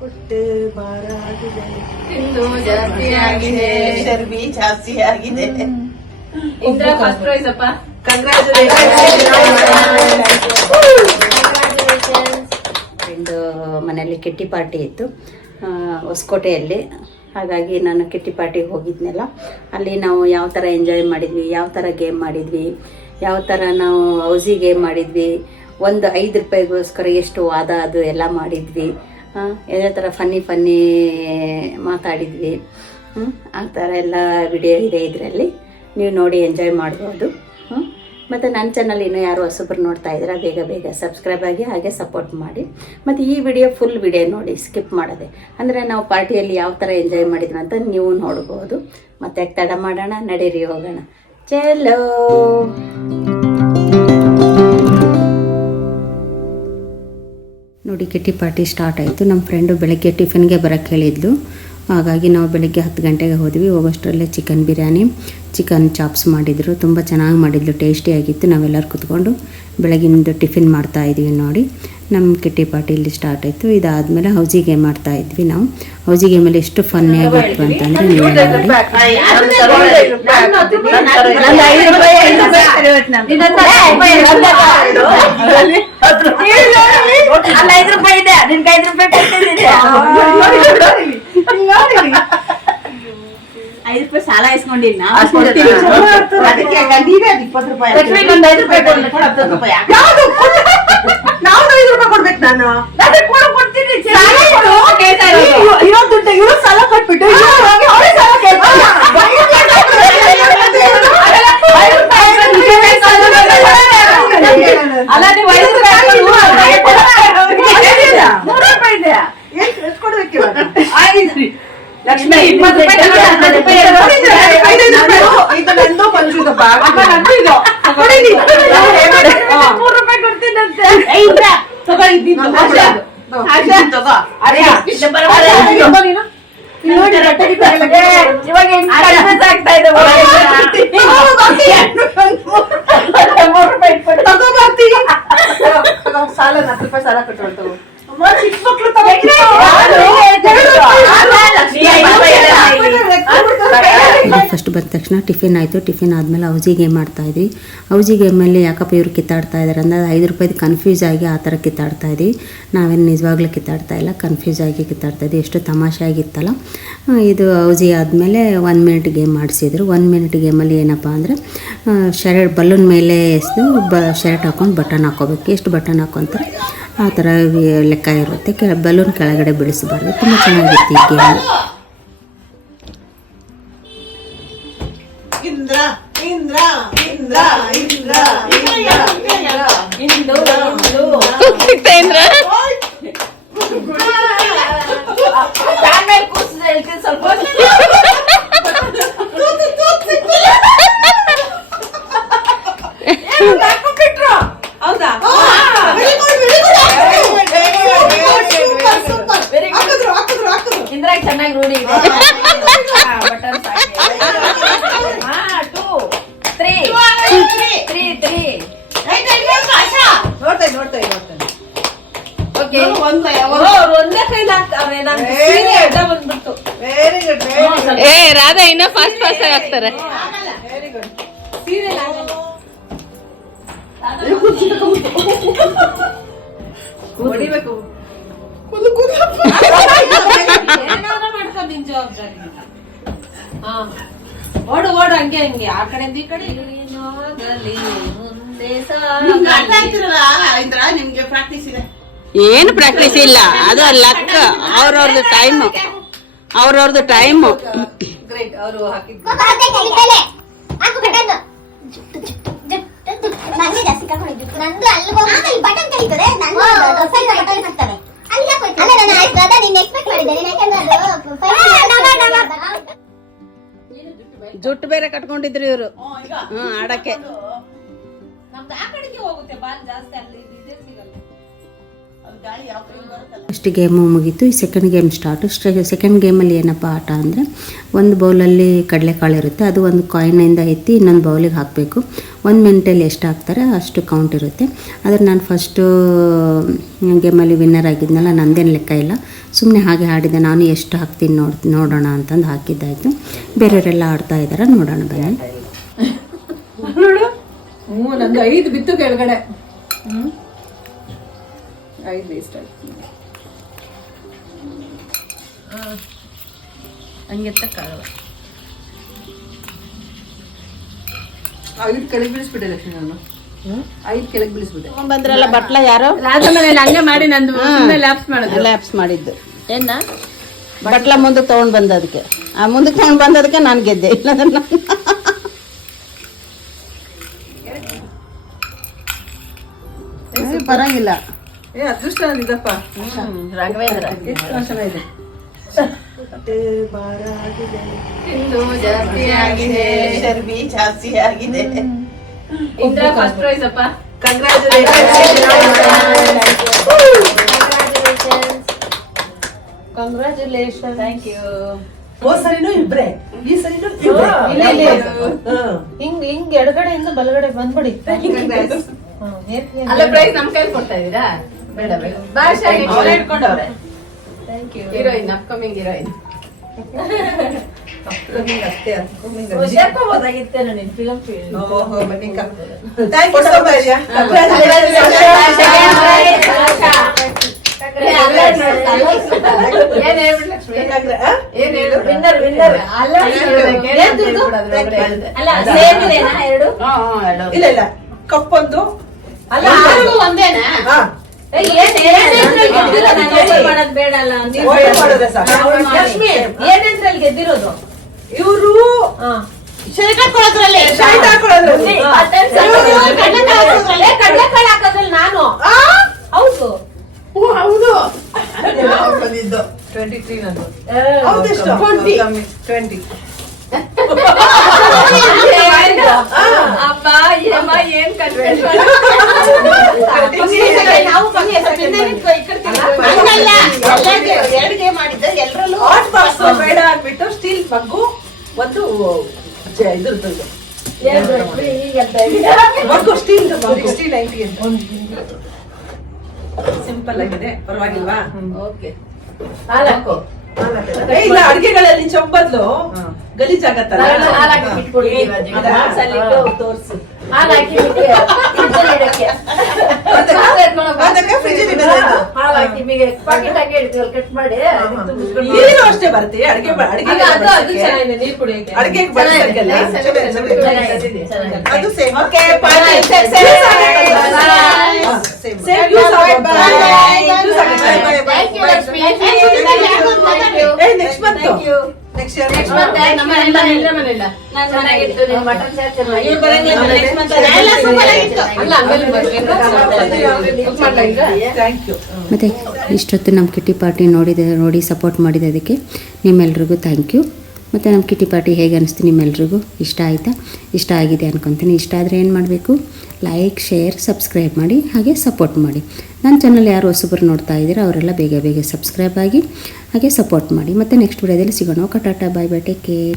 ಹೊಟ್ಟೆ ಭಾರ ಆಗಿದೆ ಇನ್ನು ಜಾಸ್ತಿ ಆಗಿದೆ ಚರ್ಬಿ ಜಾಸ್ತಿ ಆಗಿದೆ ಇಂದ್ರ ಫಸ್ಟ್ ಪ್ರೈಸ್ ಅಪ್ಪ. ಫ್ರೆಂಡ್ ಮನೆಯಲ್ಲಿ ಕಿಟ್ಟಿ ಪಾರ್ಟಿ ಇತ್ತು. ಹೊಸಕೋಟೆಯಲ್ಲಿ. ಹಾಗಾಗಿ ನಾನು ಕಿಟ್ಟಿ ಪಾರ್ಟಿಗೆ ಹೋಗಿದ್ನಲ್ಲ. ಅಲ್ಲಿ ನಾವು ಯಾವ ಥರ ಎಂಜಾಯ್ ಮಾಡಿದ್ವಿ ಯಾವ ಥರ ಗೇಮ್ ಮಾಡಿದ್ವಿ ಯಾವ ಥರ ನಾವು ಹೌಸಿ ಗೇಮ್ ಮಾಡಿದ್ವಿ ಒಂದು ಐದು ರೂಪಾಯಿಗೋಸ್ಕರ ಎಷ್ಟು ವಾದ ಅದು ಎಲ್ಲ ಮಾಡಿದ್ವಿ. ಇದೇ ಥರ ಫನ್ನಿ ಫನ್ನಿ ಮಾತಾಡಿದ್ವಿ? ಆ ಥರ ಎಲ್ಲ ವಿಡಿಯೋ ಇದೆ ಇದರಲ್ಲಿ. ನೀವು ನೋಡಿ ಎಂಜಾಯ್ ಮಾಡ್ಬೋದು? ಮತ್ತು ನನ್ನ ಚಾನಲ್ ಇನ್ನೂ ಯಾರು ಹೊಸಬ್ರು ನೋಡ್ತಾ ಇದ್ದೀರಾ, ಬೇಗ ಬೇಗ ಸಬ್ಸ್ಕ್ರೈಬ್ ಆಗಿ ಹಾಗೆ ಸಪೋರ್ಟ್ ಮಾಡಿ. ಮತ್ತು ಈ ವಿಡಿಯೋ ಫುಲ್ ವಿಡಿಯೋ ನೋಡಿ ಸ್ಕಿಪ್ ಮಾಡದೆ. ಅಂದರೆ ನಾವು ಪಾರ್ಟಿಯಲ್ಲಿ ಯಾವ ಥರ ಎಂಜಾಯ್ ಮಾಡಿದ್ರು ಅಂತ ನೀವು ನೋಡ್ಬೋದು. ಮತ್ತೆ ತಡ ಮಾಡೋಣ, ನಡೀರಿ, ಹೋಗೋಣ. ಚಲೋ ನೋಡಿ, ಕಿಟ್ಟಿ ಪಾರ್ಟಿ ಸ್ಟಾರ್ಟ್ ಆಯಿತು. ನಮ್ಮ ಫ್ರೆಂಡು ಬೆಳಗ್ಗೆ ಟಿಫಿನ್ಗೆ ಬರೋಕ್ಕೆ ಹೇಳಿದ್ಲು. ಹಾಗಾಗಿ ನಾವು ಬೆಳಗ್ಗೆ ಹತ್ತು ಗಂಟೆಗೆ ಹೋದ್ವಿ. ಹೋಗೋಷ್ಟರಲ್ಲೇ ಚಿಕನ್ ಬಿರಿಯಾನಿ ಚಿಕನ್ ಚಾಪ್ಸ್ ಮಾಡಿದರು. ತುಂಬ ಚೆನ್ನಾಗಿ ಮಾಡಿದ್ಲು. ಟೇಸ್ಟಿಯಾಗಿತ್ತು ನಾವೆಲ್ಲರೂ ಕುತ್ಕೊಂಡು ಬೆಳಗಿಂದು ಟಿಫಿನ್ ಮಾಡ್ತಾ ಇದೀವಿ ನೋಡಿ. ನಮ್ಮ ಕಿಟ್ಟಿ ಪಾರ್ಟಿ ಇಲ್ಲಿ ಸ್ಟಾರ್ಟ್ ಆಯಿತು. ಇದಾದಮೇಲೆ ಹೌಸಿ ಗೇಮ್ ಮಾಡ್ತಾ ಇದ್ವಿ ನಾವು. ಹೌಸಿ ಗೇಮಲ್ಲಿ ಎಷ್ಟು ಫನ್ನಿಯಾಗಿತ್ತು ಅಂತಂದರೆ ನೀವು ನೋಡಿ. ಅಲ್ಲ ಐದು ರೂಪಾಯಿ ಇದೆ. ನಿನ್ಗೆ ಐದು ರೂಪಾಯಿ ಕೊಟ್ಟಿದ್ದೀನಿ ಐದು ರೂಪಾಯಿ ಸಾಲ ಇಸ್ಕೊಂಡಿಲ್ಲ ಅದಕ್ಕೆ ನೀವೇ ಅದು ಇಪ್ಪತ್ತು ರೂಪಾಯಿ ಲಕ್ಷ್ಮಿಗೆ ಒಂದು ಐದು ರೂಪಾಯಿ ಕೊಡ್ಲಿ, ಕೊಡು, ಹತ್ತು ರೂಪಾಯಿ. ಯಾವ್ದು ನಾವು ಐದು ರೂಪಾಯಿ ಕೊಡ್ಬೇಕು ನಾನು. ನಾನು ಕೊಡು, ಕೊಡ್ತೀನಿ. ಇರೋ ದುಡ್ಡು ಇವ್ರು ಸಾಲ ಕೊಟ್ಬಿಟ್ಟು ಅವ್ರೇ ಸಾಲ. ಅಲ್ಲ ನೀವು ಐದು ಹಾಕೊಂಡು ನೂರು ರೂಪಾಯಿ ಐದು ರೂಪಾಯಿ? ಐದು. ಲಕ್ಷ್ಮಿ ಇಪ್ಪತ್ತು ರೂಪಾಯಿ ಐದು ರೂಪಾಯಿ ಇದೆ. ಐದೈದು ರೂಪಾಯಿ. ಇದು ನಂದು ಪಂಚುದು ಬಾಗ. ಅಕ್ಕ, ನಂದು ಇದು. ಕೊಡಿ ನೀವು. ಹಾ. ಮೂರು ರೂಪಾಯಿ ಕೊಡ್ತೀನಂತೆ. ಏ, ಇಲ್ಲ. ತಗೋ ಇದ್ದಿದ್ದು. ಆಶಾ. ಆಶಾ. ಅರ್ಯ. ಅರ್ಯ. ತಗೋ ನೀನು. ಇಲ್ಲಿ ನೋಡಿ, ಬಟ್ಟೆ ಗಿಟ್ಟೆ ಎಲ್ಲ. ಏ, ಇವಾಗ ಹೆಂಗ್ confuse ಆಗ್ತಾ ಇದೆ ನೋಡಿ. ಮೂರು ರೂಪಾಯಿ ಇಟ್ಬಿಡು. ತಗೋ ಬರ್ತೀನಿ. ತಗೋ, ತಗೋ, ಸಾಲ ಹತ್ತು ರೂಪಾಯಿ ಸಾಲ ಕೊಟ್ಟು ತಗೋ ಅಮ್ಮ, ಚಿಕ್ಕ ಮಕ್ಳು ತಗೋಬೇಕು. ಯಾರು? ಎರಡು ರೂಪಾಯಿ. ನೀ ಐದು ರೂಪಾಯಿ ಇಲ್ಲ. ಫಸ್ಟ್ ಬಂದ ತಕ್ಷಣ ಟಿಫಿನ್ ಆಯಿತು. ಟಿಫಿನ್ ಆದಮೇಲೆ ಔಜಿ ಗೇಮ್ ಮಾಡ್ತಾ ಇದ್ವಿ. ಗೇಮ್ ಗೇಮಲ್ಲಿ ಯಾಕಪ್ಪ ಇವರು ಕಿತ್ತಾಡ್ತಾ ಇದ್ದಾರೆ ಅಂದರೆ ಐದು ರೂಪಾಯಿದು ಕನ್ಫ್ಯೂಸ್ ಆಗಿ ಆ ಥರ ಕಿತ್ತಾಡ್ತಾ ಇದ್ವಿ. ನಾವೇನು ನಿಜವಾಗ್ಲೂ ಕಿತ್ತಾಡ್ತಾ ಇಲ್ಲ ಕನ್ಫ್ಯೂಸ್ ಆಗಿ ಕಿತ್ತಾಡ್ತಾ ಇದ್ವಿ. ಎಷ್ಟು ತಮಾಷೆ ಆಗಿತ್ತಲ್ಲ ಇದು ಔಜಿ ಆದಮೇಲೆ ಒನ್ ಮಿನಿಟ್ ಗೇಮ್ ಮಾಡಿಸಿದ್ರು ಒನ್ ಮಿನಿಟ್ ಗೇಮಲ್ಲಿ ಏನಪ್ಪ ಅಂದರೆ ಶರ್ಟ್ ಬಲೂನ್ ಮೇಲೆ ಎಸ್ದು, ಬ, ಶರ್ಟ್ ಹಾಕೊಂಡು ಬಟನ್ ಹಾಕೋಬೇಕು. ಎಷ್ಟು ಬಟನ್ ಹಾಕೊತಾರೆ, ಆ ಥರ ಲೆಕ್ಕ ಇರುತ್ತೆ. ಕೆ ಬಲೂನ್ ಕೆಳಗಡೆ ಬಿಡಿಸಬಾರ್ದು. ತುಂಬ ಚೆನ್ನಾಗಿತ್ತು ಈ ಗೇಮ್ super. Very good. ಹಾಕಿದ್ರು, ಹಾಕಿದ್ರು, ಹಾಕಿದ್ರು. ಇಂದ್ರಾಗ್ ಚೆನ್ನಾಗಿ ರೂಢಿ ಇದೆ ರಾಧಾ ಇನ್ನ ಫಾಸ್ಟ್ ಫಾಸ್ಟ್ ಆಗಿ ಆಗ್ತಾರೆ Very good. ಸೀರೆ ಆಗಲ್ಲ ಹೊಡಿಬೇಕು ಕುದು, ಕುದು. ಏನಾರ ಮಾಡ್ಕೊ ನಿನ್ ಜವಾಬ್ದಾರಿ ಹಾ ಓಡು ಓಡು ಹಂಗೆ ಹಂಗೆ ಆ ಕಡೆಯಿಂದ ಈ ಕಡೆ ನಿಮ್ಗೆ ಪ್ರಾಕ್ಟೀಸ್ ಇದೆ ಏನು ಪ್ರಾಕ್ಟೀಸ್ ಇಲ್ಲ ಅದು ಲಕ್ ಅವ್ರವ್ರದ್ದು ಟೈಮ್ ಅವ್ರವ್ರದ್ದು ಟೈಮು ಗ್ರೇಟ್ ಅವರು ಕರ್ಕೊಂಡು ಜುಟ್ಟು ನಂದು ಅಲ್ಲಿ ಹೋಗಿ ಬಟನ್ ಕಳೀತದೆ ನಂದು ಡ್ರೆಸ್ ಬಟನ್ ಹಾಕ್ತಾರೆ. ಅಲ್ಲಿ ಯಾಕೆ ಅಲ್ಲ ನಾನು ಆಯ್ತು. ಎಕ್ಸ್ಪೆಕ್ಟ್ ಮಾಡಿದ್ದೆ. ನೀನ್ ಅದು five ಬೇರೆ ಕಟ್ಕೊಂಡಿದ್ರು ಇವರು. ಹ್ಮ್ ಆಡಕ್ಕೆ. ನಮ್ದು ಆ ಕಡೆಗೆ ಹೋಗುತ್ತೆ. ಬಾಲ್ ಜಾಸ್ತಿ ಅಲ್ಲಿ ಫಸ್ಟ್ ಗೇಮು ಮುಗೀತು, ಈ ಸೆಕೆಂಡ್ ಗೇಮ್ ಸ್ಟಾರ್ಟು ಸೆಕೆಂಡ್ ಗೇಮಲ್ಲಿ ಏನಪ್ಪ ಆಟ ಅಂದರೆ, ಒಂದು ಬೌಲಲ್ಲಿ ಕಡಲೆಕಾಳು ಇರುತ್ತೆ. ಅದು ಒಂದು ಕಾಯಿನಿಂದ ಎತ್ತಿ ಇನ್ನೊಂದು ಬೌಲಿಗೆ ಹಾಕಬೇಕು. ಒಂದು ಮಿನಿಟಲ್ಲಿ ಎಷ್ಟು ಹಾಕ್ತಾರೆ, ಅಷ್ಟು ಕೌಂಟ್ ಇರುತ್ತೆ. ಆದರೆ ನಾನು ಫಸ್ಟು ಗೇಮಲ್ಲಿ ವಿನ್ನರ್ ಆಗಿದ್ನಲ್ಲ, ನಂದೇನು ಲೆಕ್ಕ ಇಲ್ಲ. ಸುಮ್ಮನೆ ಹಾಗೆ ಆಡಿದೆ. ನಾನು ಎಷ್ಟು ಹಾಕ್ತೀನಿ ನೋಡ್, ನೋಡೋಣ ಅಂತಂದು ಹಾಕಿದ್ದಾಯಿತು. ಬೇರೆಯವರೆಲ್ಲ ಆಡ್ತಾ ಇದ್ದಾರೆ ನೋಡೋಣ ಬನ್ನಿ. ಹ್ಞೂ ನಂದು ಐದು ಬಿತ್ತು ಕೆಳಗಡೆ. ಐದು ವೇಸ್ಟ್ ಆಯ್ತು ಹಂಗೆ ತಕ್ಕಾಗಲ್ಲ ಐದು ಕೆಳಗೆ ಬೀಳಿಸ್ಬಿಟ್ಟೆ ಲಕ್ಷ್ಮಿ ನಾನು. ಐದು ಕೆಳಗೆ ಬೀಳಿಸ್ಬಿಟ್ಟೆ ಬಂದ್ರಲ್ಲ ಬಟ್ಲ ಯಾರು? ರಾಜಮ್ಮ ನಾನು ಹಂಗೆ ಮಾಡಿ ನಂದು ಲ್ಯಾಪ್ಸ್ ಮಾಡೋದು ಲ್ಯಾಪ್ಸ್ ಮಾಡಿದ್ದು. ಏನ? ಬಟ್ಲ ಮುಂದೆ ತಗೊಂಡ್ ಬಂದದಕ್ಕೆ ಆ ಮುಂದೆ ತಗೊಂಡ್ ಬಂದದಕ್ಕೆ ನಾನು ಗೆದ್ದೆ. ಇಲ್ಲ ನಾನು ಪರವಾಗಿಲ್ಲ. ಏ ಅದೃಷ್ಟ ರಾಘವೇಂದ್ರ. ಎಷ್ಟು ಇದೆ ಜಾಸ್ತಿ ಆಗಿದೆ. ಇಂದ್ರ ಫಸ್ಟ್ ಪ್ರೈಸ್ ಅಪ್ಪ. ಕಂಗ್ರಾಚುಲೇಷನ್ ಥ್ಯಾಂಕ್ ಯು ಹೋದ್ ಸರಿನೂ ಇಬ್ರೆ. ಈ ಸರಿನೂ. ಹಿಂಗ್ ಹಿಂಗ್ ಎಡಗಡೆಯಿಂದ ಬಲಗಡೆ ಬಂದ್ಬಿಡಿ. ಅಲ್ಲ ಪ್ರೈಸ್ ನಮ್ ಕೈಲಿ ಕೊಡ್ತಾ ಇದೀರಾ ಬೇಡ ಬೇಡ. ಭಾಷಾ ಇಟ್ಕೊಂಡವ್ರೆ. Thank you heroine upcoming heroine Upcoming ಅಷ್ಟೇ, upcoming ಅಷ್ಟೇ. ಸೇರ್ಕೋಬೋದಾಗಿತ್ತೇನೋ ನಿನ್ ಫಿಲಂ ಫೀಲ್ಡ್ ಓಹೋ, ಬನ್ನಿಕ್ಕ. Thank you so much. ಏನ್ ಹೇಳ್ಬಿಡ್ ಲಕ್ಷ್ಮಿ ಏನ್ ಹೇಳು ವಿನ್ನರ್ ವಿನ್ನರ್ ಅಲ್ಲ ಅಲ್ಲ ಸೇರಿದೆನಾ ಎರಡು? ಇಲ್ಲ ಇಲ್ಲ. ಕಪ್ಪೊಂದು. ಅಲ್ಲ ಆರು ಒಂದೇನಾ? ಮಾಡೋದ್ ಬೇಡ ಅಲ್ಲ ಓಟೆ ಮಾಡಿದ್ರೆ ಸಾಕು. ಲಕ್ಷ್ಮಿ ಏನೇನ್ರಲ್ಲಿ ಗೆದ್ದಿರೋದು? ಇವರು ಶರ್ಟ್ ಹಾಕೊಳ್ಳೋದ್ರಲ್ಲಿ. ಶರ್ಟ್ ಹಾಕೊಳ್ಳೋದ್ರಲ್ಲಿ. ಕಡಲೆಕಾಳು ಹಾಕೋದ್ರಲ್ಲಿ ನಾನು. ಹೌದು. ಹೌದು. ಬಂದಿದ್ದು. ಟ್ವೆಂಟಿ ತ್ರೀ ನಂದು ಹೌದೆಷ್ಟು? ಟ್ವೆಂಟಿ ಅಪ್ಪ ಅಮ್ಮ ಏನ್ ಕನ್ಫ್ಯೂಷನ್ ಹಾಟ್ ಬಾಕ್ಸ್ ಬೇಡ ಅಂದ್ಬಿಟ್ಟು ಸ್ಟೀಲ್ ಮಗ್ಗು ಒಂದು ಇದ್ರದ್ದು ಇದು. ಮಗ್ಗು ಸ್ಟೀಲ್ ಅಂತ. ಸಿಂಪಲ್ ಆಗಿದೆ. ಪರವಾಗಿಲ್ವಾ? ಓಕೆ ಇಲ್ಲ ಅಡಿಗೆಗಳಲ್ಲಿ ಚೊಂಬದ್ಲು ಗಲೀಜಾಗತ್ತಲ್ಲ? ತೋರ್ಸು. ಹಾಲಾಕಿ ನೀರು ಅಷ್ಟೇ ಬರುತ್ತೆ ಅಡಿಗೆ ಅಡಿಗೆ ಅದು ಸೇಮ್ Okay, Bye. bye. ನಮ್ಮ ಸಾರ್. ಇವ್ರು ಬರಂಗಿಲ್ಲ, ಎಲ್ಲ ಆಗಿತ್ತು. ಅಲ್ಲ, ಬರ್ಬೇಕು. ಮತ್ತು ಇಷ್ಟೊತ್ತು ನಮ್ಮ ಕಿಟ್ಟಿ ಪಾರ್ಟಿ ನೋಡಿದೆ ನೋಡಿ ಸಪೋರ್ಟ್ ಮಾಡಿದ್ದಕ್ಕೆ ನಿಮ್ಮೆಲ್ರಿಗೂ ಥ್ಯಾಂಕ್ ಯು ಮತ್ತು ನಮ್ಮ ಕಿಟ್ಟಿ ಪಾರ್ಟಿ ಹೇಗೆ ಅನಿಸ್ತು ನಿಮ್ಮೆಲ್ರಿಗೂ? ಇಷ್ಟ ಆಯಿತಾ? ಇಷ್ಟ ಆಗಿದೆ ಅನ್ಕೊತೀನಿ. ಇಷ್ಟ ಆದರೆ ಏನು ಮಾಡಬೇಕು? ಲೈಕ್ ಶೇರ್ ಸಬ್ಸ್ಕ್ರೈಬ್ ಮಾಡಿ, ಹಾಗೆ ಸಪೋರ್ಟ್ ಮಾಡಿ. ನನ್ನ ಚಾನಲ್ ಯಾರು ಹೊಸಬರು ನೋಡ್ತಾ ಇದ್ದೀರಾ ಅವರೆಲ್ಲ ಬೇಗ ಬೇಗ ಸಬ್ಸ್ಕ್ರೈಬ್ ಆಗಿ, ಹಾಗೆ ಸಪೋರ್ಟ್ ಮಾಡಿ. ಮತ್ತು ನೆಕ್ಸ್ಟ್ ವಿಡಿಯೋದಲ್ಲಿ ಸಿಗೋಣ. Okay, tata bye bye take care